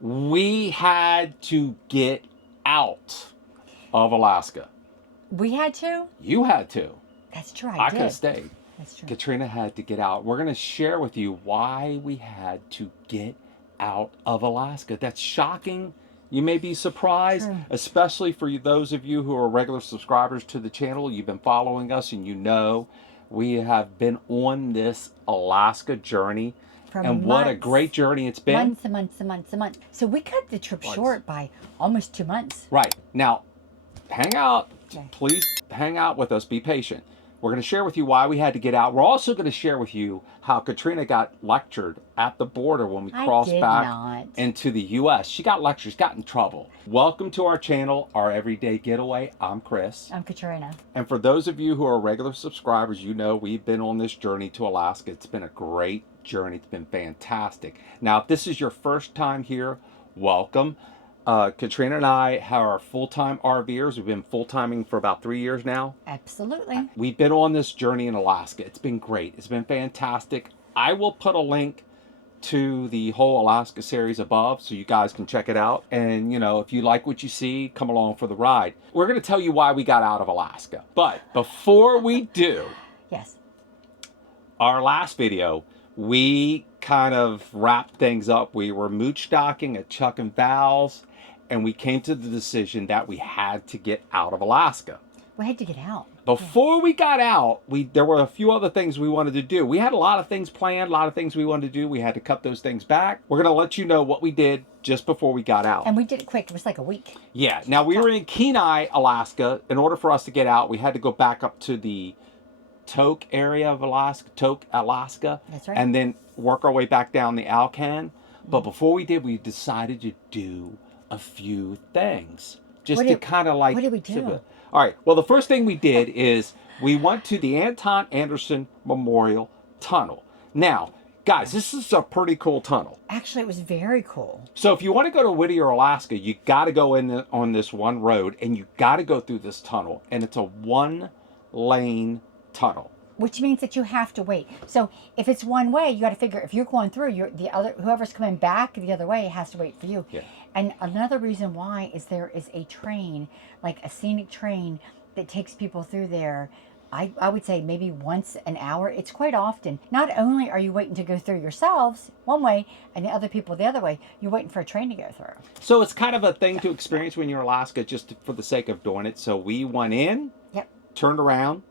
We had to get out of Alaska. We had to? You had to. That's true, I did. could have stayed. That's true. Katrina had to get out. We're going to share with you why we had to get out of Alaska. That's shocking. You may be surprised, True. especially for those of you who are regular subscribers to the channel. You've been following us and you know we have been on this Alaska journey. And what a great journey it's been. Months and months and months and months. So we cut the trip short by almost 2 months. Right. Now, hang out. Okay. Please hang out with us. Be patient. We're going to share with you why we had to get out. We're also going to share with you how Katrina got lectured at the border when we crossed back into the U.S. She got lectures, got in trouble. Welcome to our channel, Our Everyday Getaway. I'm Chris. I'm Katrina. And for those of you who are regular subscribers, you know we've been on this journey to Alaska. It's been a great journey. It's been fantastic. Now, if this is your first time here, welcome. Katrina and I are full-time RVers. We've been full-timing for about 3 years now. Absolutely. We've been on this journey in Alaska. It's been great. It's been fantastic. I will put a link to the whole Alaska series above so you guys can check it out. And, you know, if you like what you see, come along for the ride. We're going to tell you why we got out of Alaska. But before we do, yes, our last video, we kind of wrapped things up. We were mooch docking at Chuck and Val's, and we came to the decision that we had to get out of Alaska. We had to get out. Before we got out, there were a few other things we wanted to do. We had a lot of things planned, a lot of things we wanted to do. We had to cut those things back. We're going to let you know what we did just before we got out. And we did it quick. It was like a week. Yeah. Now, we were in Kenai, Alaska. In order for us to get out, we had to go back up to the Tok area of Alaska, Tok, Alaska. That's right. And then work our way back down the Alcan. But before we did, we decided to do a few things. Just to kind of like... What did we do? All right. Well, the first thing we did is we went to the Anton Anderson Memorial Tunnel. Now, guys, this is a pretty cool tunnel. Actually, it was very cool. So if you want to go to Whittier, Alaska, you got to go in on this one road, and you got to go through this tunnel. And it's a one-lane tunnel. Which means that you have to wait. So if it's one way, you got to figure if you're going through, whoever's coming back the other way has to wait for you. Yeah. And another reason why is there is a train, like a scenic train that takes people through there. I would say maybe once an hour. It's quite often. Not only are you waiting to go through yourselves one way and the other people the other way, you're waiting for a train to go through. So it's kind of a thing to experience when you're in Alaska just for the sake of doing it. So we went in, turned around,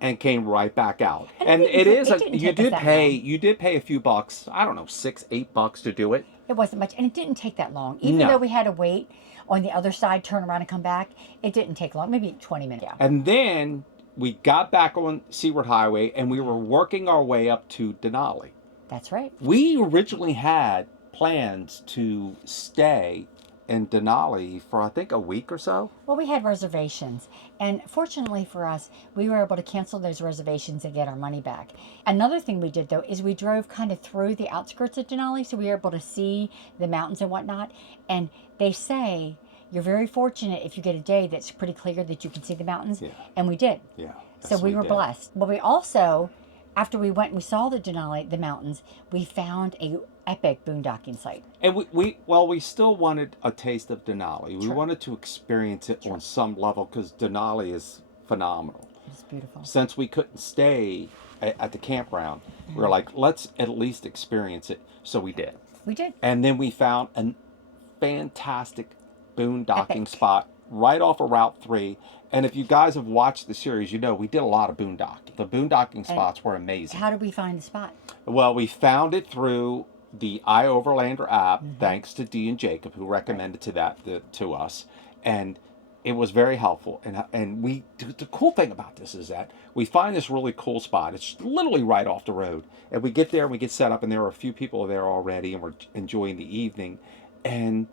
and came right back out. And you did pay a few bucks. I don't know, $6, $8 to do it. It wasn't much, and it didn't take that long. Even though we had to wait on the other side, turn around and come back, it didn't take long, maybe 20 minutes. Yeah. And then we got back on Seaward Highway, and we were working our way up to Denali. That's right. We originally had plans to stay in Denali for, I think, a week or so. Well, we had reservations, and fortunately for us, we were able to cancel those reservations and get our money back. Another thing we did, though, is we drove kind of through the outskirts of Denali, so we were able to see the mountains and whatnot. And they say you're very fortunate if you get a day that's pretty clear that you can see the mountains, and we did. Yeah. So we were blessed. But we also, after we went and we saw the Denali, the mountains, we found a epic boondocking site. And we still wanted a taste of Denali. We wanted to experience it on some level because Denali is phenomenal. It's beautiful. Since we couldn't stay at the campground, we were like, let's at least experience it. So we did. We did. And then we found a fantastic boondocking spot right off of Route 3. And if you guys have watched the series, you know we did a lot of boondocking. The boondocking spots were amazing. How did we find the spot? Well, we found it through the iOverlander app, thanks to Dee and Jacob, who recommended to us. And it was very helpful. And the cool thing about this is that we find this really cool spot. It's literally right off the road. And we get there and we get set up, and there are a few people there already, and we're enjoying the evening. And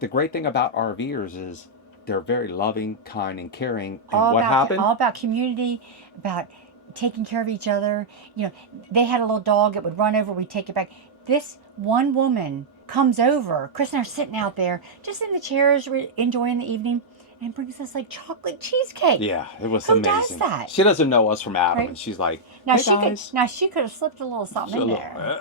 the great thing about RVers is they're very loving, kind, and caring. And what happened? All about community, about taking care of each other. You know, they had a little dog that would run over, we'd take it back. This one woman comes over, Chris and I are sitting out there, just in the chairs, enjoying the evening, and brings us like chocolate cheesecake. Yeah, it was amazing. Who does that? She doesn't know us from Adam, right? And she's like, now hey she could have slipped a little something in there.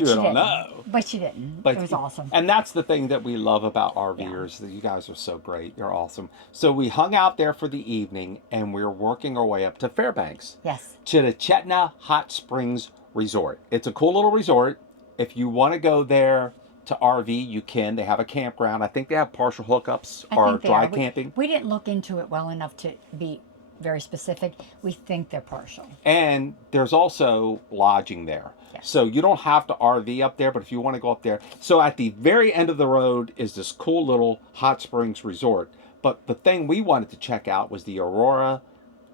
But you she don't didn't. know. But she didn't. But It was awesome. And that's the thing that we love about RVers. That you guys are so great. You're awesome. So we hung out there for the evening, and we were working our way up to Fairbanks. Yes. To the Chetna Hot Springs Resort. It's a cool little resort. If you want to go there to RV, you can. They have a campground. I think they have partial hookups or dry camping. We didn't look into it well enough to be very specific. We think they're partial. And there's also lodging there. Yes. So you don't have to RV up there, but if you want to go up there. So at the very end of the road is this cool little hot springs resort. But the thing we wanted to check out was the Aurora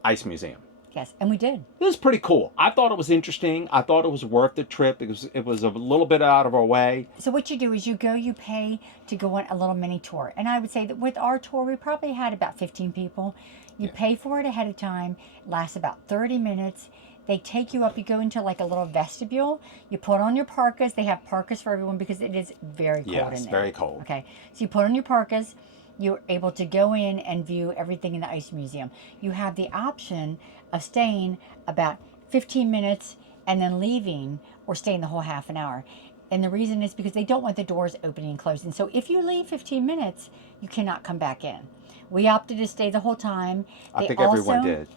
Ice Museum. Yes, and we did. It was pretty cool. I thought it was interesting. I thought it was worth the trip. It was a little bit out of our way. So what you do is you pay to go on a little mini tour. And I would say that with our tour, we probably had about 15 people. You pay for it ahead of time. It lasts about 30 minutes. They take you up. You go into like a little vestibule. You put on your parkas. They have parkas for everyone because it is very cold in there. Yes, very cold. Okay, so you put on your parkas. You're able to go in and view everything in the Ice Museum. You have the option of staying about 15 minutes and then leaving, or staying the whole half an hour. And the reason is because they don't want the doors opening and closing. So if you leave 15 minutes, you cannot come back in. We opted to stay the whole time. I think everyone did.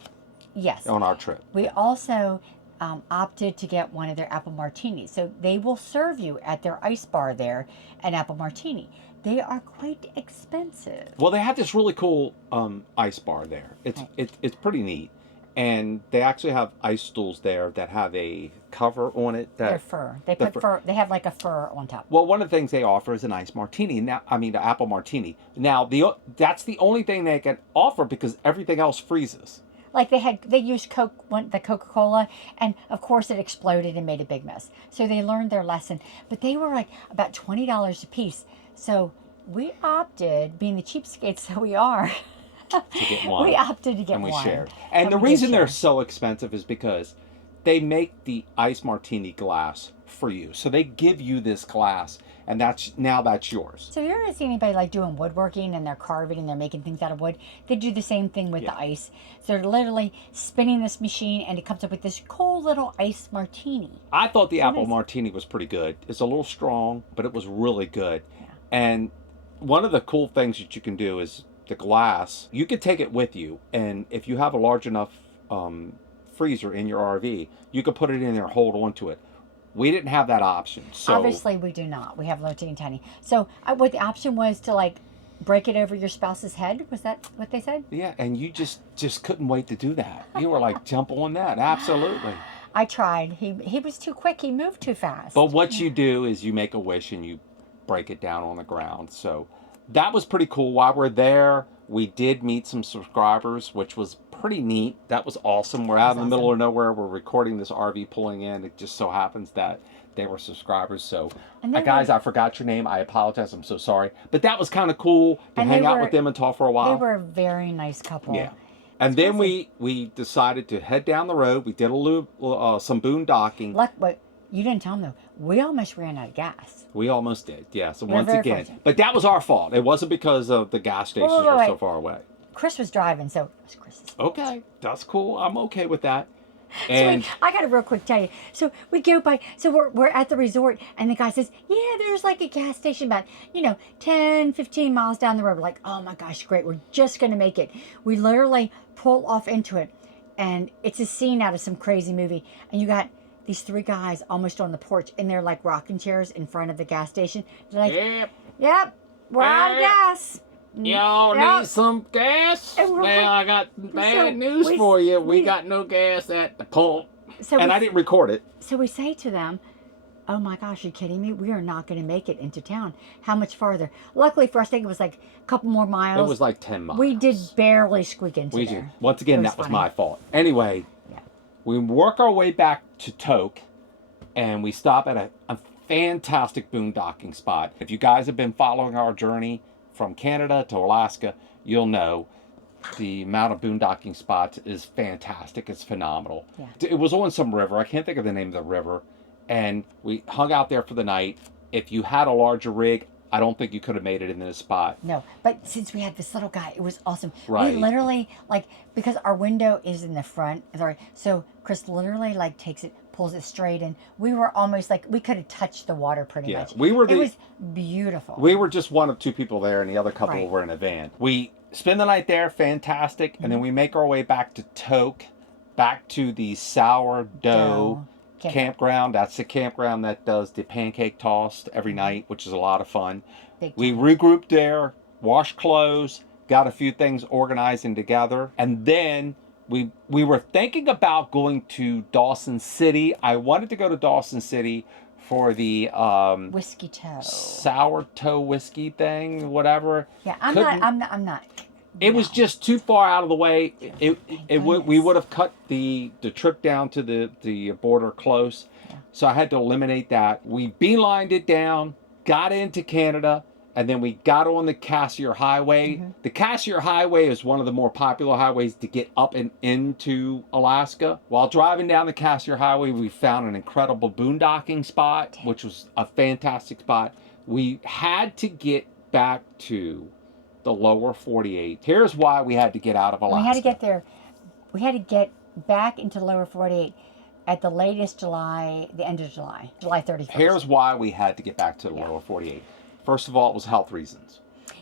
Yes. On our trip. We also opted to get one of their apple martinis. So they will serve you at their ice bar there an apple martini. They are quite expensive. Well, they have this really cool ice bar there. It's pretty neat. And they actually have ice stools there that have a cover on it. They're fur. They put fur. They have like a fur on top. Well, one of the things they offer is an ice martini. Now, I mean, the apple martini. Now, that's the only thing they can offer because everything else freezes. Like they used the Coca-Cola, and of course it exploded and made a big mess. So they learned their lesson. But they were like about $20 a piece. So we opted, being the cheapskates that we are, to get one. We opted to get one. And we shared. And the reason they're so expensive is because they make the ice martini glass for you. So they give you this glass, and that's yours. So you ever see anybody like doing woodworking and they're carving and they're making things out of wood? They do the same thing with the ice. So they're literally spinning this machine, and it comes up with this cool little ice martini. I thought the apple martini was pretty good. It's a little strong, but it was really good. Yeah. And one of the cool things that you can do is the glass, you could take it with you, and if you have a large enough freezer in your RV, you could put it in there and hold on to it. We didn't have that option. So obviously we do not. We have little teeny tiny. So what the option was to like break it over your spouse's head? Was that what they said? Yeah, and you just couldn't wait to do that. You were like, jump on that. Absolutely. I tried. He was too quick. He moved too fast. But what you do is you make a wish and you break it down on the ground. So that was pretty cool. While we're there, we did meet some subscribers, which was pretty neat. That was awesome. We're out in the middle of nowhere. We're recording this RV pulling in. It just so happens that they were subscribers. So, guys, I forgot your name. I apologize. I'm so sorry. But that was kind of cool to hang out with them and talk for a while. They were a very nice couple. Yeah. And then we decided to head down the road. We did some boondocking. But you didn't tell them, though. We almost ran out of gas. We almost did, yeah. So once again, but that was our fault. It wasn't because of the gas stations were so far away. Chris was driving, so it was Chris's fault. Okay, that's cool. I'm okay with that. And so I got to real quick tell you. So we go by. So we're at the resort, and the guy says, "Yeah, there's like a gas station about 10, 15 miles down the road." We're like, "Oh my gosh, great! We're just gonna make it." We literally pull off into it, and it's a scene out of some crazy movie. And you got these three guys almost on the porch, and they're like rocking chairs in front of the gas station. They're like, "Yep, we're out of gas. Y'all need some gas? Well, I got bad news for you. We got no gas at the pump." And I didn't record it. So we say to them, "Oh my gosh, are you kidding me? We are not going to make it into town. How much farther?" Luckily for us, I think it was like a couple more miles. It was like 10 miles. We did barely squeak into there. Once again, that was my fault. Anyway, we work our way back to Tok, and we stop at a fantastic boondocking spot. If you guys have been following our journey from Canada to Alaska, you'll know the amount of boondocking spots is fantastic. It's phenomenal. Yeah. It was on some river. I can't think of the name of the river. And we hung out there for the night. If you had a larger rig, I don't think you could have made it in this spot. No, but since we had this little guy, it was awesome. Right. We literally, because our window is in the front, so Chris literally, takes it, pulls it straight, and we were almost like we could have touched the water pretty Yeah, much. we were It was beautiful. We were just one of two people there, and the other couple Right. were in a van. We spend the night there, fantastic, and then we make our way back to Toke, back to the sourdough campground. That's the campground that does the pancake toss every night, which is a lot of fun. We regrouped there, washed clothes, got a few things organized and together, and then we were thinking about going to Dawson City. I wanted to go to Dawson City for the whiskey toe, sour toe whiskey thing, whatever. Yeah, I'm not. It was just too far out of the way. We would have cut the trip down to the border close. Yeah. So I had to eliminate that. We beelined it down, got into Canada, and then we got on the Cassiar Highway. Mm-hmm. The Cassiar Highway is one of the more popular highways to get up and into Alaska. While driving down the Cassiar Highway, we found an incredible boondocking spot, which was a fantastic spot. We had to get back to the lower 48. Here's why we had to get out of Alaska. We had to get there. We had to get back into the lower 48 at the latest the end of July 31st. Here's why we had to get back to the lower 48. First of all, it was health reasons.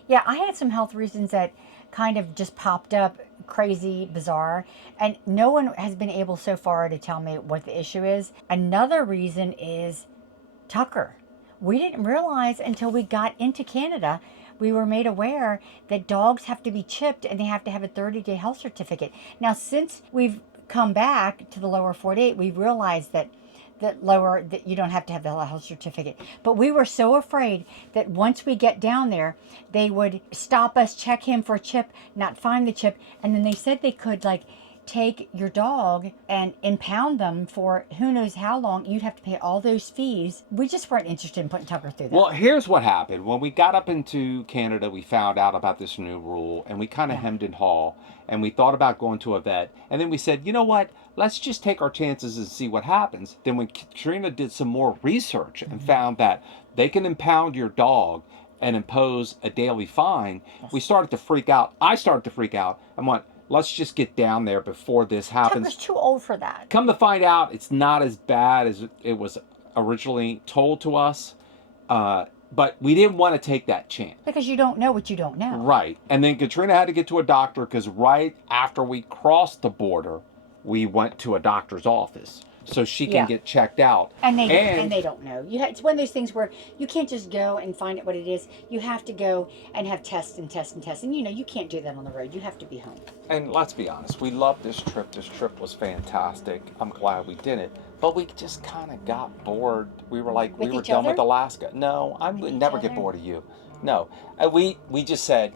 Yeah, I had some health reasons that kind of just popped up, crazy, bizarre, and no one has been able so far to tell me what the issue is. Another reason is Tucker. We didn't realize until we got into Canada, we were made aware that dogs have to be chipped and they have to have a 30-day health certificate. Now, since we've come back to the lower 48, we've realized that you don't have to have the health certificate. But we were so afraid that once we get down there, they would stop us, check him for a chip, not find the chip, and then they said they could take your dog and impound them for who knows how long. You'd have to pay all those fees. We just weren't interested in putting Tucker through that. Well, here's what happened. When we got up into Canada, we found out about this new rule, and we kind of hemmed and hawed, and we thought about going to a vet, and then we said, you know what? Let's just take our chances and see what happens. Then when Katrina did some more research and found that they can impound your dog and impose a daily fine, we started to freak out. I started to freak out and went, let's just get down there before this happens. Tucker's too old for that. Come to find out, it's not as bad as it was originally told to us. But we didn't want to take that chance. Because you don't know what you don't know. Right. And then Katrina had to get to a doctor because right after we crossed the border, we went to a doctor's office so she can get checked out. And they don't know. It's one of those things where you can't just go and find out what it is. You have to go and have tests and tests and tests. And you can't do that on the road. You have to be home. And let's be honest, we loved this trip. This trip was fantastic. I'm glad we did it. But we just kind of got bored. We were like, we were done with Alaska. No, I would never get bored of you. No. We just said,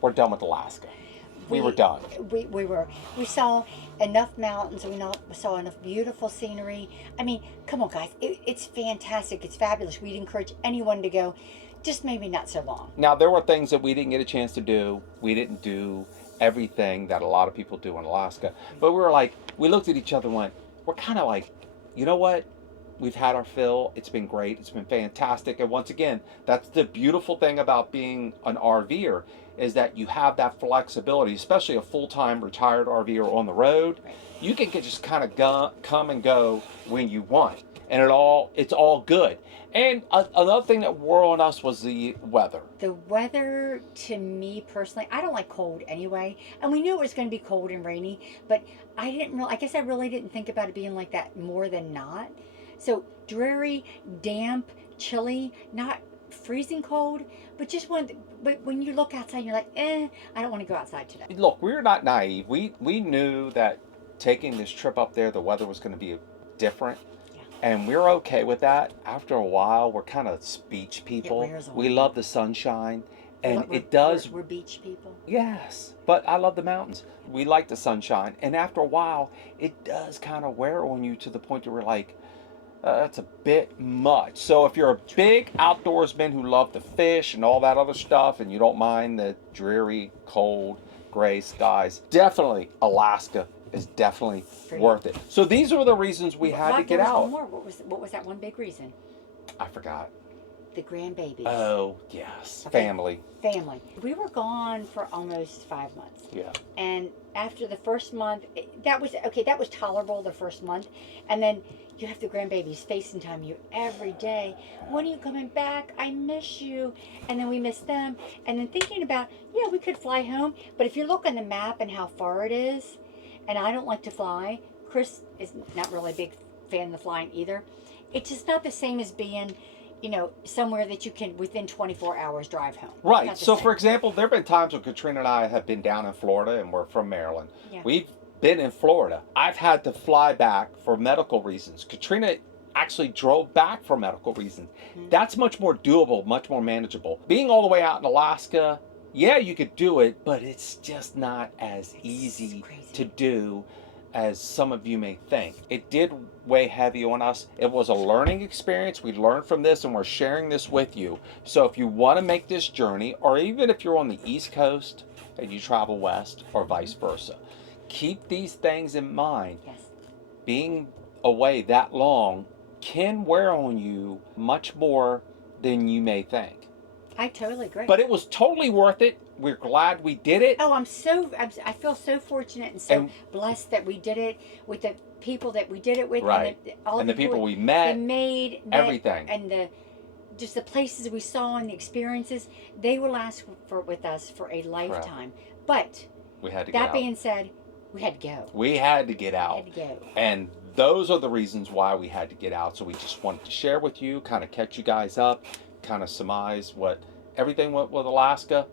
we're done with Alaska. We were done. We saw enough mountains. We saw enough beautiful scenery. I mean, come on, guys. It's fantastic. It's fabulous. We'd encourage anyone to go. Just maybe not so long. Now, there were things that we didn't get a chance to do. We didn't do everything that a lot of people do in Alaska. But we looked at each other and went, we're kind of like, you know what? We've had our fill. It's been great. It's been fantastic. And once again, that's the beautiful thing about being an RVer is that you have that flexibility, especially a full-time retired RVer on the road. You can just kind of come and go when you want. And it's all good. And another thing that wore on us was the weather. The weather, to me personally, I don't like cold anyway. And we knew it was going to be cold and rainy, but I guess I really didn't think about it being like that more than not. So dreary, damp, chilly, not freezing cold, but but when you look outside, you're like, I don't want to go outside today. Look, we're not naive. We knew that taking this trip up there, the weather was going to be different. Yeah. And we're okay with that. After a while, we're kind of beach people. We love the sunshine. And we're beach people. Yes, but I love the mountains. We like the sunshine. And after a while, it does kind of wear on you to the point where we're like, that's a bit much. So if you're a big outdoorsman who love to fish and all that other stuff, and you don't mind the dreary, cold, gray skies, definitely Alaska is definitely worth it. So these are the reasons we had to get out. What was that one big reason? I forgot. the grandbabies. Oh, yes. Okay. Family. Family. We were gone for almost 5 months. Yeah. And after the first month, that was tolerable the first month. And then you have the grandbabies FaceTime you every day. When are you coming back? I miss you. And then we miss them. And then thinking about, yeah, we could fly home. But if you look on the map and how far it is, and I don't like to fly, Chris is not really a big fan of the flying either. It's just not the same as being, somewhere that you can within 24 hours drive home. Right. So, for example, there have been times when Katrina and I have been down in Florida, and we're from Maryland. Yeah. We've been in Florida. I've had to fly back for medical reasons. Katrina actually drove back for medical reasons. Mm-hmm. That's much more doable, much more manageable. Being all the way out in Alaska, yeah, you could do it, but it's just not as easy to do as some of you may think. It did weigh heavy on us. It was a learning experience. We learned from this, and we're sharing this with you. So if you want to make this journey, or even if you're on the East Coast and you travel west, or vice versa, keep these things in mind. Yes. Being away that long can wear on you much more than you may think. I totally agree. But it was totally worth it. We're glad we did it. Oh, I feel so fortunate and so blessed that we did it with the people that we did it with. Right. And the people we met. Everything. And just the places we saw and the experiences, they will last with us for a lifetime. Right. But we had to that being said, we had to go. We had to get out. We had to go. And those are the reasons why we had to get out. So we just wanted to share with you, kind of catch you guys up, kind of surmise what everything went with Alaska.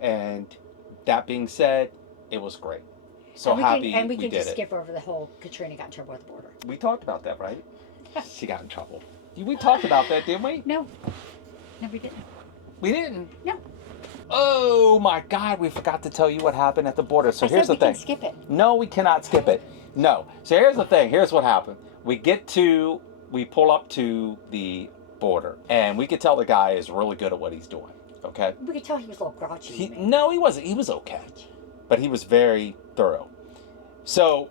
And that being said, it was great. So happy and we can just skip over the whole Katrina got in trouble at the border. We talked about that, right? She got in trouble. We talked about that, didn't we? No, we didn't. We didn't? No. Oh my God, we forgot to tell you what happened at the border. So here's the thing. We can skip it. No, we cannot skip it. No. So here's the thing. Here's what happened. We pull up to the border, and we could tell the guy is really good at what he's doing. Okay. We could tell he was a little grouchy. No, he wasn't. He was okay, but he was very thorough. So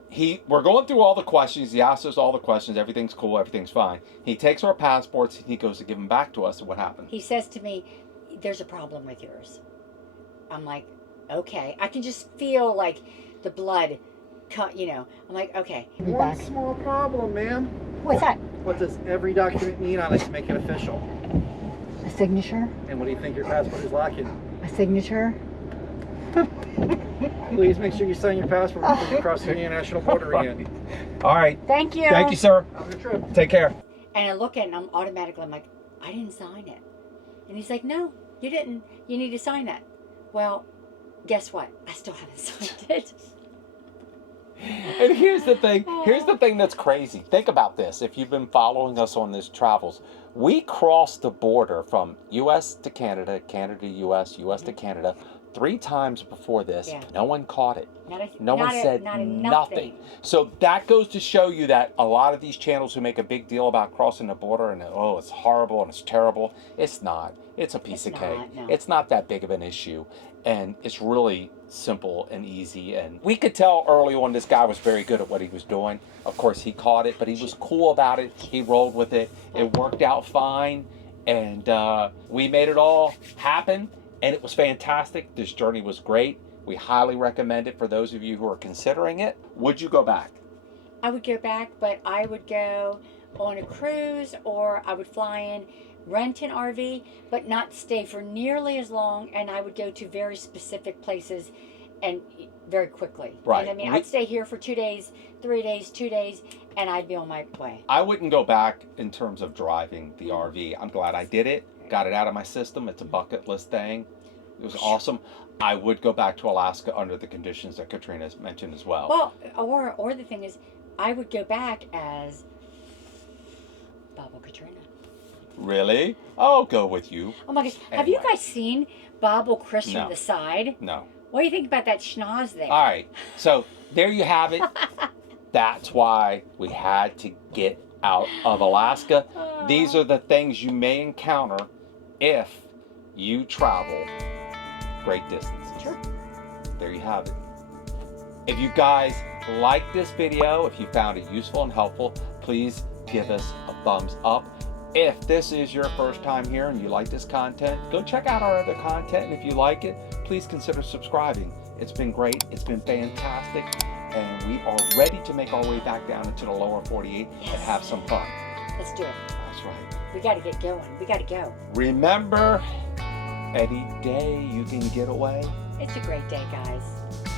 we're going through all the questions. He asks us all the questions. Everything's cool. Everything's fine. He takes our passports and he goes to give them back to us. And what happened? He says to me, "There's a problem with yours." I'm like, "Okay." I can just feel like the blood, I'm like, "Okay." One small problem, ma'am. What's that? What does every document need on it to make it official? A signature? And what do you think your passport is lacking? A signature? Please make sure you sign your passport before you cross the international border again. All right. Thank you. Thank you, sir. Have a good trip. Take care. And I look at it and I'm like, I didn't sign it. And he's like, no, you didn't. You need to sign that. Well, guess what? I still haven't signed it. And here's the thing. Here's the thing that's crazy. Think about this. If you've been following us on these travels, we crossed the border from U.S. to Canada, Canada to U.S., U.S. to Canada 3 times before this. Yeah. No one caught it. No one said nothing. So that goes to show you that a lot of these channels who make a big deal about crossing the border and, oh, it's horrible and it's terrible. It's not. It's a piece of cake. No. It's not that big of an issue. And it's really simple and easy. And we could tell early on this guy was very good at what he was doing. Of course, he caught it, but he was cool about it. He rolled with it. It worked out fine. And we made it all happen. And it was fantastic. This journey was great. We highly recommend it for those of you who are considering it. Would you go back? I would go back, but I would go on a cruise, or I would fly in, rent an RV, but not stay for nearly as long. And I would go to very specific places and very quickly. Right. And I'd stay here for 2 days, 3 days, 2 days, and I'd be on my way. I wouldn't go back in terms of driving the RV. I'm glad I did it. Got it out of my system. It's a bucket list thing. It was awesome. I would go back to Alaska under the conditions that Katrina's mentioned as well. Well, or the thing is, I would go back as Bobo Katrina. Really? I'll go with you. Oh my gosh. Anyway. Have you guys seen Bobo Chris from the side? No. What do you think about that schnoz there? All right. So there you have it. That's why we had to get out of Alaska. These are the things you may encounter if you travel great distances. Sure. There you have it. If you guys like this video, if you found it useful and helpful, please give us a thumbs up. If this is your first time here and you like this content, go check out our other content. And if you like it, please consider subscribing. It's been great. It's been fantastic. And we are ready to make our way back down into the lower 48 and have some fun. Let's do it. That's right. We got to get going. We got to go. Remember, any day you can get away. It's a great day, guys.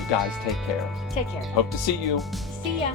You guys take care. Take care. Hope to see you. See ya.